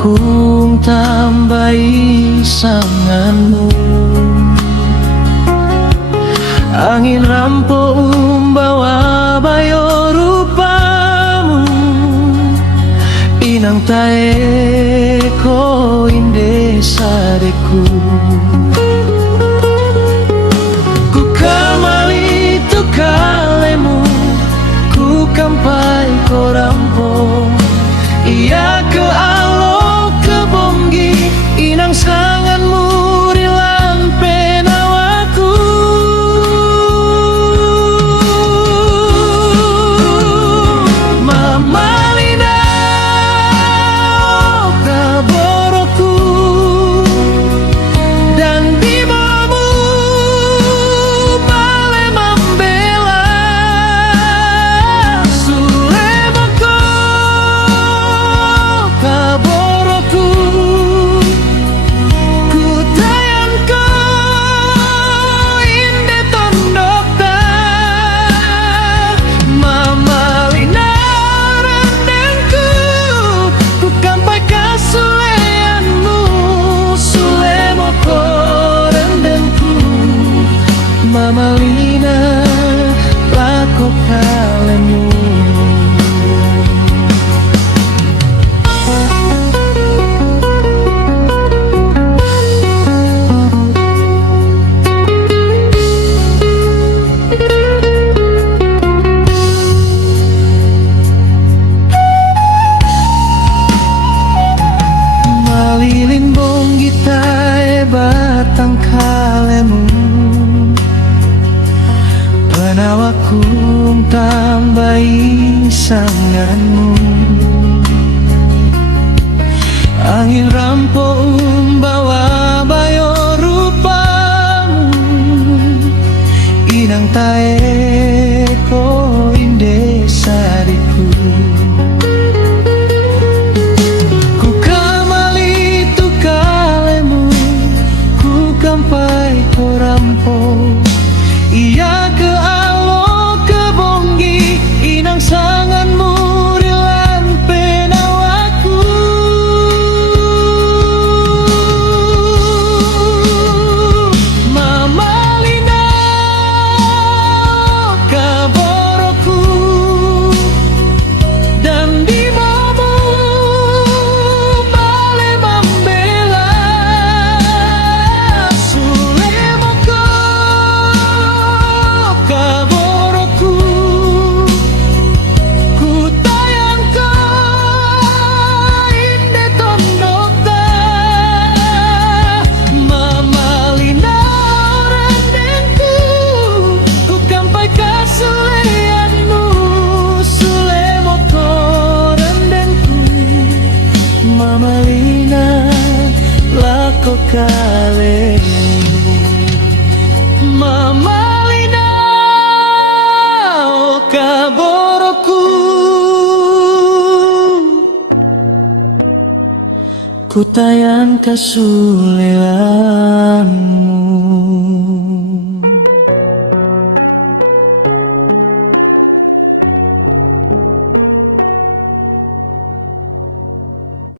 kung tambahi sanganmu. Angin rampo umbawa bayo rupamu, inang tae ko inde sadeku. Ku kamali tu kalemu, ku kampai ko rampo. Ia ke alo ke bonggi, inang sanganmu rilan penawaku. Mamalina kaboroku, dan bimamu bale membela. Sulemako kaboroku, ku tayanko inde tondokta. Mamalina rendengku, ku kampai kasuleanmu. Sulemoko rendengku, Mamalina lako kalemu. Malilin bonggi tae batang kalemu, penawaku tambahi sanganmu. Angin rampo umbawa bayo rupamu, inang tae ko inde sadiku. Ku kamali tu kalemu, ku kampai ko rampo. Ia ke alo ke bonggi, inang sanganmu rilan penawaku. Mamalina kaboroku, dan bimamu bale membela. Sulemoko kaboroku, ku tayanko inde tondokta. Mamalina rendengku, ku kampai kasuleanmu. Sulemoko rendengku, Mamalina lako kalemu. Mamalina kaboroku, ku tayan kasuleanmu.